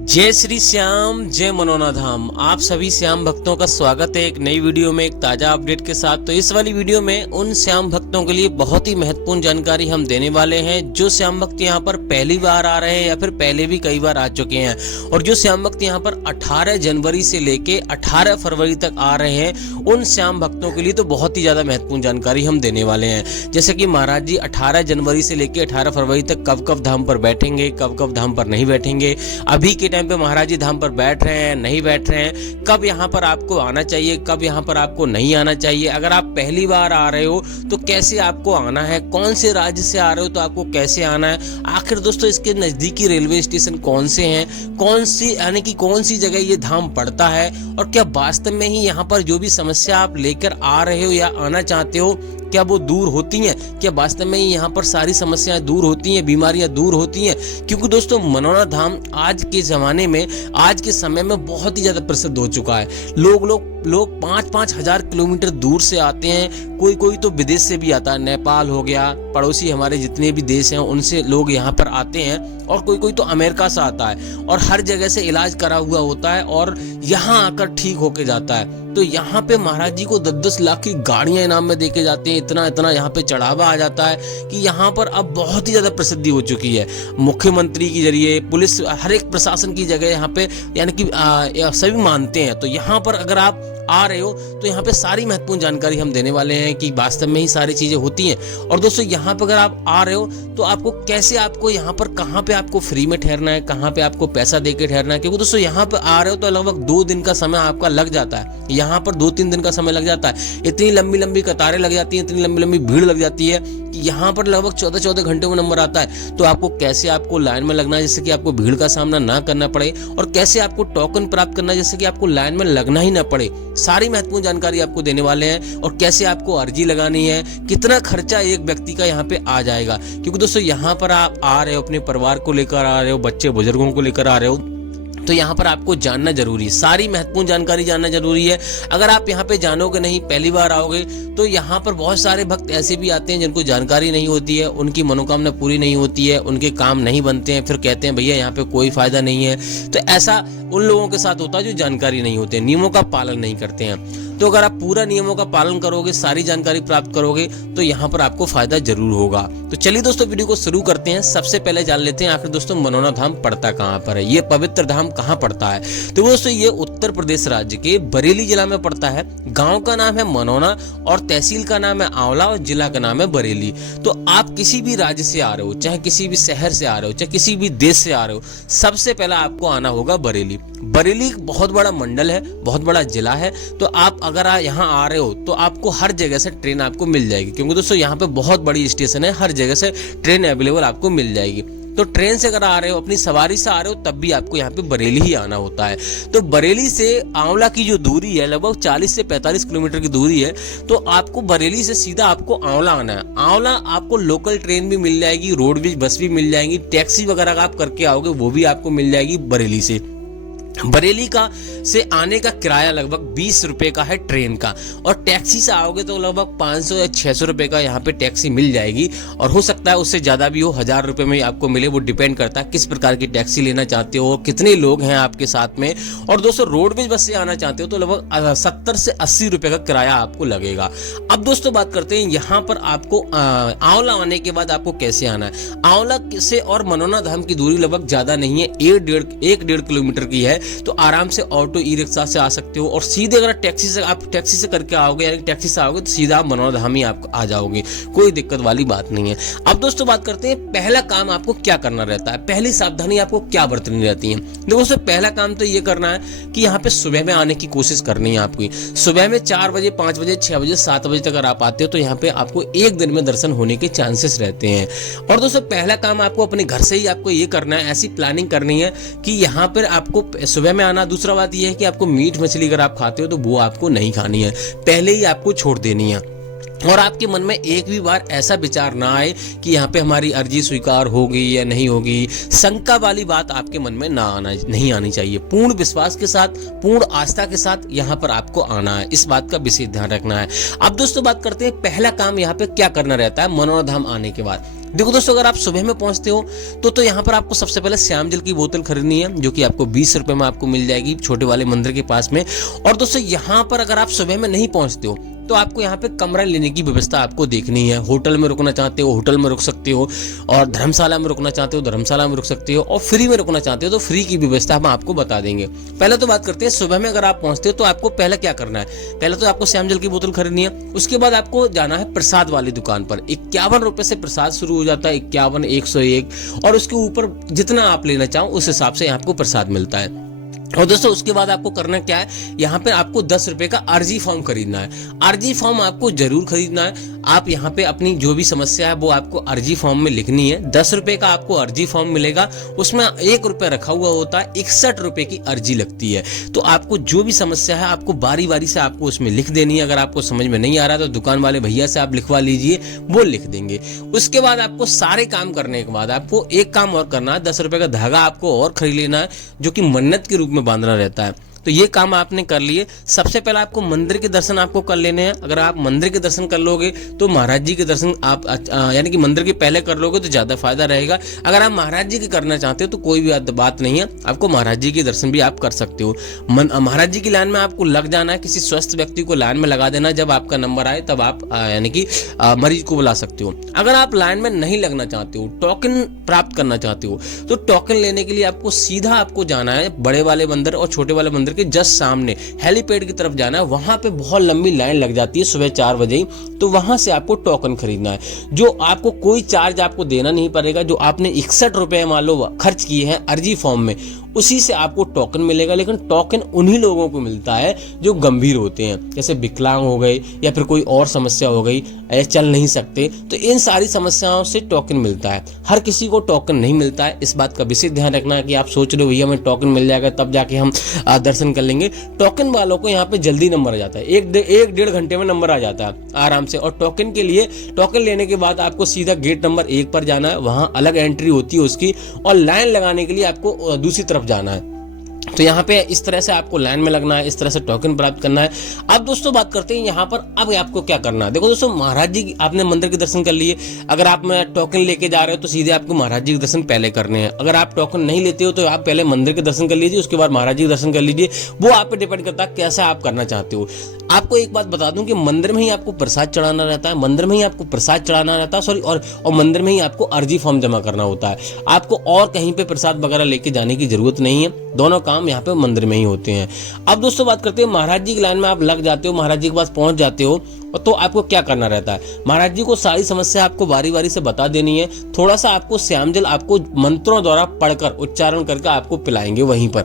जय श्री श्याम, जय मनोना धाम। आप सभी श्याम भक्तों का स्वागत है एक नई वीडियो में, एक ताजा अपडेट के साथ। तो इस वाली वीडियो में उन श्याम भक्तों के लिए बहुत ही महत्वपूर्ण जानकारी हम देने वाले हैं जो श्याम भक्त यहाँ पर पहली बार आ रहे हैं या फिर पहले भी कई बार आ चुके हैं, और जो श्याम भक्त यहाँ पर 18 जनवरी से लेके 18 फरवरी तक आ रहे हैं, उन श्याम भक्तों के लिए तो बहुत ही ज्यादा महत्वपूर्ण जानकारी हम देने वाले हैं। जैसे कि महाराज जी 18 जनवरी से लेके 18 फरवरी तक कब कब धाम पर बैठेंगे, कब कब धाम पर नहीं बैठेंगे, अभी के टाइम पे महाराज जी धाम पर बैठ रहे हैं नहीं बैठ रहे हैं, कब यहाँ पर आपको आना चाहिए, कब यहाँ पर आपको नहीं आना चाहिए, अगर आप पहली बार आ रहे हो तो कैसे आपको आना है, कौन से राज्य से आ रहे हो तो आपको कैसे आना है, आखिर दोस्तों इसके नजदीकी रेलवे स्टेशन कौन से हैं, कौन सी यानी कि कौन सी जगह ये धाम पड़ता है, और क्या वास्तव में ही यहाँ पर जो भी समस्या आप लेकर आ रहे हो या आना चाहते हो क्या वो दूर होती हैं, क्या वास्तव में यहाँ पर सारी समस्याएं दूर होती हैं, बीमारियां दूर होती हैं। क्योंकि दोस्तों मनोना धाम आज के ज़माने में, आज के समय में बहुत ही ज़्यादा प्रसिद्ध हो चुका है। लोग 5-5 हजार किलोमीटर दूर से आते हैं, कोई तो विदेश से भी आता है, नेपाल हो गया, पड़ोसी हमारे जितने भी देश हैं उनसे लोग यहाँ पर आते हैं, और कोई तो अमेरिका से आता है, और हर जगह से इलाज करा हुआ होता है और यहाँ आकर ठीक होके जाता है। तो यहाँ पे महाराज जी को 10-10 लाख की गाड़ियां इनाम में देके जाते हैं, इतना यहाँ पे चढ़ावा आ जाता है कि यहाँ पर अब बहुत ही ज्यादा प्रसिद्धि हो चुकी है। मुख्यमंत्री के जरिए, पुलिस, हर एक प्रशासन की जगह यहाँ पे यानी कि सभी मानते हैं। तो यहाँ पर अगर आप आ रहे हो तो यहाँ पे सारी महत्वपूर्ण जानकारी हम देने वाले हैं कि वास्तव में ही सारी चीजें होती हैं। और दोस्तों यहाँ पे अगर आप आ रहे हो तो आपको कैसे, आपको यहाँ पर कहाँ पे आपको फ्री में ठहरना है, कहाँ पे आपको पैसा देके ठहरना है, क्योंकि दोस्तों यहाँ पे आ रहे हो तो लगभग 2 दिन का समय आपका लग जाता है, यहाँ पर 2-3 दिन का समय लग जाता है। इतनी लंबी कतारें लग जाती हैं, इतनी लंबी भीड़ लग जाती है कि यहाँ पर लगभग 14 घंटे में नंबर आता है। तो आपको कैसे आपको लाइन में लगना है जिससे कि आपको भीड़ का सामना ना करना पड़े, और कैसे आपको टोकन प्राप्त करना है जिससे कि आपको लाइन में लगना ही ना पड़े, सारी महत्वपूर्ण जानकारी आपको देने वाले हैं। और कैसे आपको अर्जी लगानी है, कितना खर्चा एक व्यक्ति का यहाँ पे आ जाएगा, क्योंकि दोस्तों यहाँ पर आप आ रहे हो, अपने परिवार को लेकर आ रहे हो, बच्चे बुजुर्गों को लेकर आ रहे हो, तो यहाँ पर आपको जानना जरूरी है, सारी महत्वपूर्ण जानकारी जानना जरूरी है। अगर आप यहाँ पे जानोगे नहीं, पहली बार आओगे, तो यहाँ पर बहुत सारे भक्त ऐसे भी आते हैं जिनको जानकारी नहीं होती है, उनकी मनोकामना पूरी नहीं होती है, उनके काम नहीं बनते हैं, फिर कहते हैं भैया यहाँ पे कोई फायदा नहीं है। तो ऐसा उन लोगों के साथ होता है जो जानकारी नहीं होते, नियमों का पालन नहीं करते हैं। तो अगर आप पूरा नियमों का पालन करोगे, सारी जानकारी प्राप्त करोगे, तो यहाँ पर आपको फायदा जरूर होगा। तो चलिए दोस्तों वीडियो को शुरू करते हैं। सबसे पहले जान लेते हैं आखिर दोस्तों मनोना धाम पड़ता कहाँ पर है, ये पवित्र धाम कहाँ पड़ता है। तो दोस्तों ये उत्तर प्रदेश राज्य के बरेली जिला में पड़ता है। गांव का नाम है मनोना और तहसील का नाम है आंवला और जिला का नाम है बरेली। तो आप किसी भी राज्य से आ रहे हो, चाहे किसी भी शहर से आ रहे हो, चाहे किसी भी देश से आ रहे हो, सबसे पहले आपको आना होगा बरेली। बरेली एक बहुत बड़ा मंडल है, बहुत बड़ा जिला है। तो आप अगर यहाँ आ रहे हो तो आपको हर जगह से ट्रेन आपको मिल जाएगी, क्योंकि दोस्तों यहाँ पे बहुत बड़ी स्टेशन है, हर जगह से ट्रेन अवेलेबल आपको मिल जाएगी। तो ट्रेन से अगर आ रहे हो, अपनी सवारी से आ रहे हो, तब भी आपको यहाँ पे बरेली ही आना होता है। तो बरेली से आंवला की जो दूरी है लगभग 40 से 45 किलोमीटर की दूरी है। तो आपको बरेली से सीधा आपको आंवला आना है। आंवला आपको लोकल ट्रेन भी मिल जाएगी, रोडवेज बस भी मिल जाएगी, टैक्सी वगैरह आप करके आओगे वो भी आपको मिल जाएगी बरेली से। बरेली का से आने का किराया लगभग 20 रुपए का है ट्रेन का, और टैक्सी से आओगे तो लगभग 500 या 600 रुपए का यहाँ पे टैक्सी मिल जाएगी, और हो सकता है उससे ज़्यादा भी हो, 1000 रुपए में आपको मिले, वो डिपेंड करता है किस प्रकार की टैक्सी लेना चाहते हो, कितने लोग हैं आपके साथ में। और दोस्तों रोडवेज बस से आना चाहते हो तो लगभग 70 से 80 रुपए का किराया आपको लगेगा। अब दोस्तों बात करते हैं यहाँ पर आपको आंवला आने के बाद आपको कैसे आना है। आंवला से और मनोना धाम की दूरी लगभग ज़्यादा नहीं है, 1-1.5 किलोमीटर की है। तो आराम से ऑटो, ई रिक्शा से आ सकते हो, और सीधे अगर टैक्सी से करके आओगे, यानी टैक्सी से आओगे तो सीधा मनोना धाम ही आप आ जाओगे, कोई दिक्कत वाली बात नहीं है। अब दोस्तों बात करते हैं पहला काम आपको क्या करना रहता है, पहली सावधानी आपको क्या बरतनी रहती है। देखो दोस्तों पहला काम तो ये करना है कि यहाँ पे सुबह में आने की कोशिश करनी है आपकी। सुबह में 4 बजे, 5 बजे, 6 बजे, 7 बजे तक अगर आप आते हो तो यहाँ पे आपको एक दिन में दर्शन होने के चांसेस रहते हैं। और दोस्तों पहला काम आपको अपने घर से ही आपको ये करना है, ऐसी प्लानिंग करनी है कि यहाँ पर आपको सुबह में आना। दूसरा बात यह है कि आपको मीट मछली अगर आप खाते हो तो वो आपको नहीं खानी है, पहले ही आपको छोड़ देनी है। और आपके मन में एक भी बार ऐसा विचार ना आए कि यहाँ पे हमारी अर्जी स्वीकार होगी या नहीं होगी। शंका वाली बात आपके मन में नहीं आनी चाहिए। पूर्ण विश्वास के साथ, पूर्ण आस्था के साथ यहाँ पर आपको आना है। इस बात का विशेष ध्यान रखना है। अब दोस्तों बात करते हैं पहला काम यहाँ पे क्या करना रहता है मनोरा धाम आने के बाद। देखो दोस्तों, अगर आप सुबह में पहुंचते हो तो यहाँ पर आपको सबसे पहले श्याम जल की बोतल खरीदनी है, जो कि आपको 20 रुपए में आपको मिल जाएगी छोटे वाले मंदिर के पास में। और दोस्तों यहाँ पर अगर आप सुबह में नहीं पहुंचते हो तो आपको यहाँ पे कमरा लेने की व्यवस्था आपको देखनी है। होटल में रुकना चाहते हो होटल में रुक सकते हो, और धर्मशाला में रुकना चाहते हो धर्मशाला में रुक सकते हो, और फ्री में रुकना चाहते हो तो फ्री की व्यवस्था हम आपको बता देंगे। पहले तो बात करते हैं सुबह में अगर आप पहुंचते हो तो आपको पहले क्या करना है। पहले तो आपको श्याम जल की बोतल खरीदनी है। उसके बाद आपको जाना है प्रसाद वाली दुकान पर। 51 रुपए से प्रसाद शुरू हो जाता है, 51, 101, और उसके ऊपर जितना आप लेना चाहो उस हिसाब से आपको प्रसाद मिलता है। और दोस्तों उसके बाद आपको करना क्या है, यहाँ पे आपको 10 रुपए का अर्जी फॉर्म खरीदना है। अर्जी फॉर्म आपको जरूर खरीदना है। आप यहाँ पे अपनी जो भी समस्या है वो आपको अर्जी फॉर्म में लिखनी है। 10 रुपए का आपको अर्जी फॉर्म मिलेगा, उसमें 1 रुपया रखा हुआ होता है, 61 रुपए की अर्जी लगती है। तो आपको जो भी समस्या है आपको बारी बारी से आपको उसमें लिख देनी है। अगर आपको समझ में नहीं आ रहा तो दुकान वाले भैया से आप लिखवा लीजिए, वो लिख देंगे। उसके बाद आपको सारे काम करने के बाद आपको एक काम और करना है। 10 रुपए का धागा आपको और खरीद लेना है, जो कि मन्नत के रूप में बांधना रहता है। तो ये काम आपने कर लिए। सबसे पहले आपको मंदिर के दर्शन आपको कर लेने हैं। अगर आप मंदिर के दर्शन कर लोगे तो महाराज जी के दर्शन आप यानी कि मंदिर के पहले कर लोगे तो ज्यादा फायदा रहेगा। अगर आप महाराज जी के करना चाहते हो तो कोई भी बात नहीं है, आपको महाराज जी के दर्शन भी आप कर सकते हो। महाराज जी की लाइन में आपको लग जाना है, किसी स्वस्थ व्यक्ति को लाइन में लगा देना। जब आपका नंबर आए तब आप यानी कि मरीज को बुला सकते हो। अगर आप लाइन में नहीं लगना चाहते हो, टोकन प्राप्त करना चाहते हो, तो टोकन लेने के लिए आपको सीधा आपको जाना है बड़े वाले मंदिर और छोटे वाले मंदिर के जस्ट सामने हेलीपैड की तरफ जाना है। वहां पे बहुत लंबी लाइन लग जाती है सुबह 4 बजे, तो वहां से आपको टोकन खरीदना है। जो आपको कोई चार्ज आपको देना नहीं पड़ेगा। जो आपने 61 रुपए मान लो खर्च किए हैं अर्जी फॉर्म में, उसी से आपको टोकन मिलेगा। लेकिन टोकन उन्हीं लोगों को मिलता है जो गंभीर होते हैं, जैसे विकलांग हो गए या फिर कोई और समस्या हो गई, चल नहीं सकते, तो इन सारी समस्याओं से टोकन मिलता है। हर किसी को टोकन नहीं मिलता है। इस बात का विशेष ध्यान रखना है कि आप सोच रहे हो भैया हमें टोकन मिल जाएगा तब जाके हम दर्शन कर लेंगे। टोकन वालों को यहाँ पे जल्दी नंबर आ जाता है, 1-1.5 घंटे में नंबर आ जाता है आराम से। और टोकन के लिए टोकन लेने के बाद आपको सीधा गेट नंबर 1 पर जाना है। वहां अलग एंट्री होती है उसकी, और लाइन लगाने के लिए आपको दूसरी तरफ जाना है। तो यहाँ पे इस तरह से आपको लाइन में लगना है, इस तरह से टोकन प्राप्त करना है। अब दोस्तों बात करते हैं यहाँ पर अब आपको क्या करना है। देखो दोस्तों, महाराज जी आपने मंदिर के दर्शन कर लिए। अगर आप टोकन लेके जा रहे हो तो सीधे आपको महाराज जी के दर्शन पहले करने हैं। अगर आप टोकन नहीं लेते हो तो आप पहले मंदिर के दर्शन कर लीजिए, उसके बाद महाराज जी के दर्शन कर लीजिए। वो आप पे डिपेंड करता है कैसा आप करना चाहते हो। आपको एक बात बता दूं कि मंदिर में ही आपको प्रसाद चढ़ाना रहता है, मंदिर में ही आपको प्रसाद चढ़ाना रहता है सॉरी और मंदिर में ही आपको अर्जी फॉर्म जमा करना होता है। आपको और कहीं पे प्रसाद वगैरह लेके जाने की जरूरत नहीं है। दोनों काम यहाँ पे मंदिर में ही होते हैं। अब दोस्तों बात करते हैं महाराज जी की लाइन में आप लग जाते हो, महाराज जी के पास पहुंच जाते हो, तो आपको क्या करना रहता है। महाराज जी को सारी समस्या आपको बारी बारी से बता देनी है। थोड़ा सा आपको श्याम जल आपको मंत्रों द्वारा पढ़कर उच्चारण करके आपको पिलाएंगे। वहीं पर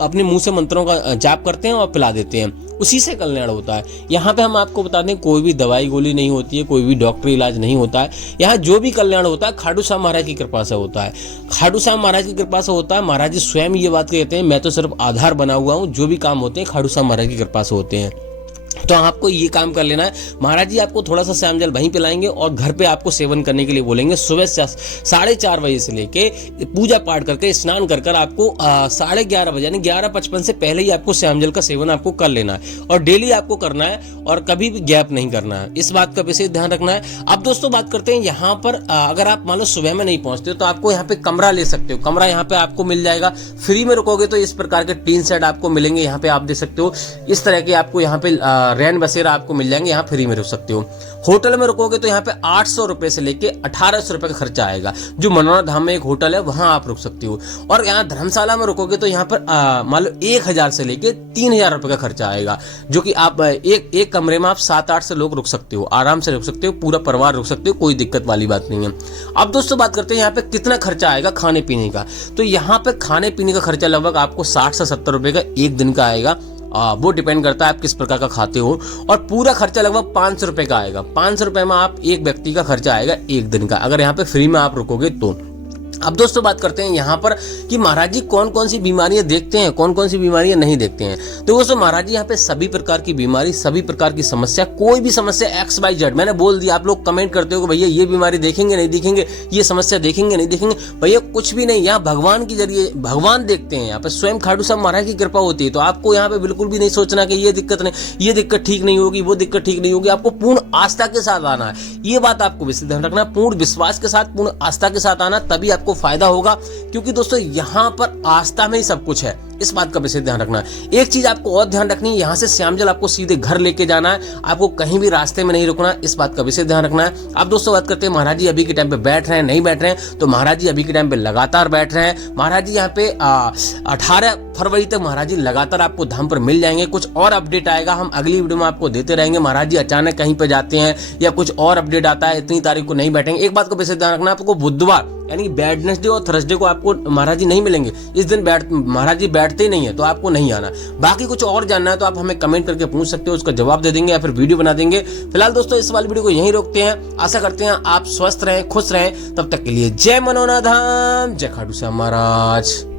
अपने मुंह से मंत्रों का जाप करते हैं और पिला देते हैं, उसी से कल्याण होता है। यहाँ पे हम आपको बता दें कोई भी दवाई गोली नहीं होती है, कोई भी डॉक्टरी इलाज नहीं होता है। यहाँ जो भी कल्याण होता है खाटू श्याम महाराज की कृपा से होता है। खाटू श्याम महाराज की कृपा से होता है। महाराज जी स्वयं ये बात कहते हैं, मैं तो सिर्फ आधार बना हुआ हूँ, जो भी काम होते हैं खाटू श्याम महाराज की कृपा से होते हैं। तो आपको ये काम कर लेना है। महाराज जी आपको थोड़ा सा श्याम जल वहीं पिलाएंगे और घर पे आपको सेवन करने के लिए बोलेंगे। सुबह 4:30 बजे से लेके पूजा पाठ करके स्नान कर आपको 11:30 बजे यानी 11:55 से पहले ही आपको श्याम जल का सेवन आपको कर लेना है और डेली आपको करना है और कभी भी गैप नहीं करना है। इस बात का विशेष ध्यान रखना है। अब दोस्तों बात करते हैं यहाँ पर अगर आप मान लो सुबह में नहीं पहुंचते हो तो आपको यहाँ पे कमरा ले सकते हो। कमरा यहाँ पे आपको मिल जाएगा फ्री में। रुकोगे तो इस प्रकार के टीन सेट आपको मिलेंगे। यहाँ पे आप देख सकते हो इस तरह के आपको यहाँ पे रैन बसेरा आपको मिल जाएंगे। यहाँ फ्री में रुक सकते हो। होटल में रुकोगे तो यहाँ पे 800 रुपए से लेके 1800 रुपए का खर्चा आएगा। जो मनोरा धाम में एक होटल है वहां आप रुक सकते हो। और यहाँ धर्मशाला में रुकोगे तो यहाँ पर मान लो 1000 से लेके 3000 रुपए का खर्चा आएगा। जो कि आप एक कमरे में आप 7-8 से लोग रुक सकते हो, आराम से रुक सकते हो, पूरा परिवार रुक सकते हो, कोई दिक्कत वाली बात नहीं है। अब दोस्तों बात करते हैं यहाँ पे कितना खर्चा आएगा खाने पीने का। तो यहाँ पे खाने पीने का खर्चा लगभग आपको 60 से 70 रुपए का एक दिन का आएगा। वो डिपेंड करता है आप किस प्रकार का खाते हो। और पूरा खर्चा लगभग 500 रुपए का आएगा। 500 रुपए में आप एक व्यक्ति का खर्चा आएगा एक दिन का, अगर यहाँ पे फ्री में आप रुकोगे तो। अब दोस्तों बात करते हैं यहाँ पर कि महाराज जी कौन कौन सी बीमारियां देखते हैं, कौन कौन सी बीमारियां नहीं देखते हैं। तो दोस्तों महाराज जी यहाँ पे सभी प्रकार की बीमारी, सभी प्रकार की समस्या, कोई भी समस्या XYZ, मैंने बोल दिया। आप लोग कमेंट करते हो कि भैया ये बीमारी देखेंगे नहीं देखेंगे, ये समस्या देखेंगे नहीं देखेंगे, भैया कुछ भी नहीं। यहाँ भगवान के जरिए भगवान देखते हैं, यहाँ पे स्वयं खाटू श्याम महाराज की कृपा होती है। तो आपको यहाँ पे बिल्कुल भी नहीं सोचना कि ये दिक्कत नहीं, ये दिक्कत ठीक नहीं होगी, वो दिक्कत ठीक नहीं होगी। आपको पूर्ण आस्था के साथ आना है, ये बात आपको विशेष ध्यान रखना। पूर्ण विश्वास के साथ, पूर्ण आस्था के साथ आना, तभी आपको फायदा होगा। क्योंकि दोस्तों यहाँ पर आस्था में ही सब कुछ है, इस बात का विशेष ध्यान रखना है। एक चीज आपको और ध्यान रखनी है, यहाँ से श्यामजल आपको सीधे घर लेके जाना है, आपको कहीं भी रास्ते में नहीं रुकना, इस बात का विशेष ध्यान रखना है। अब दोस्तों बात करते हैं महाराज जी अभी के टाइम पे बैठ रहे हैं नहीं बैठ रहे हैं। तो महाराज जी अभी के टाइम पे लगातार बैठ रहे हैं। महाराज जी यहाँ पे 18 फरवरी तक महाराज जी लगातार आपको धाम पर मिल जाएंगे। कुछ और अपडेट आएगा, हम अगली वीडियो में आपको देते रहेंगे। महाराज जी अचानक कहीं पे जाते हैं या कुछ और अपडेट आता है, इतनी तारीख को नहीं बैठेंगे। एक बात का विशेष ध्यान रखना, आपको बुधवार यानी वेडनेसडे और थर्सडे को आपको महाराज जी नहीं मिलेंगे। इस दिन महाराज जी बैठते ही नहीं है, तो आपको नहीं आना। बाकी कुछ और जानना है तो आप हमें कमेंट करके पूछ सकते हो, उसका जवाब दे देंगे या फिर वीडियो बना देंगे। फिलहाल दोस्तों इस वाली वीडियो को यहीं रोकते हैं। आशा करते हैं आप स्वस्थ रहें, खुश रहें। तब तक के लिए जय मनोनाधाम, जय खाटू श्याम महाराज।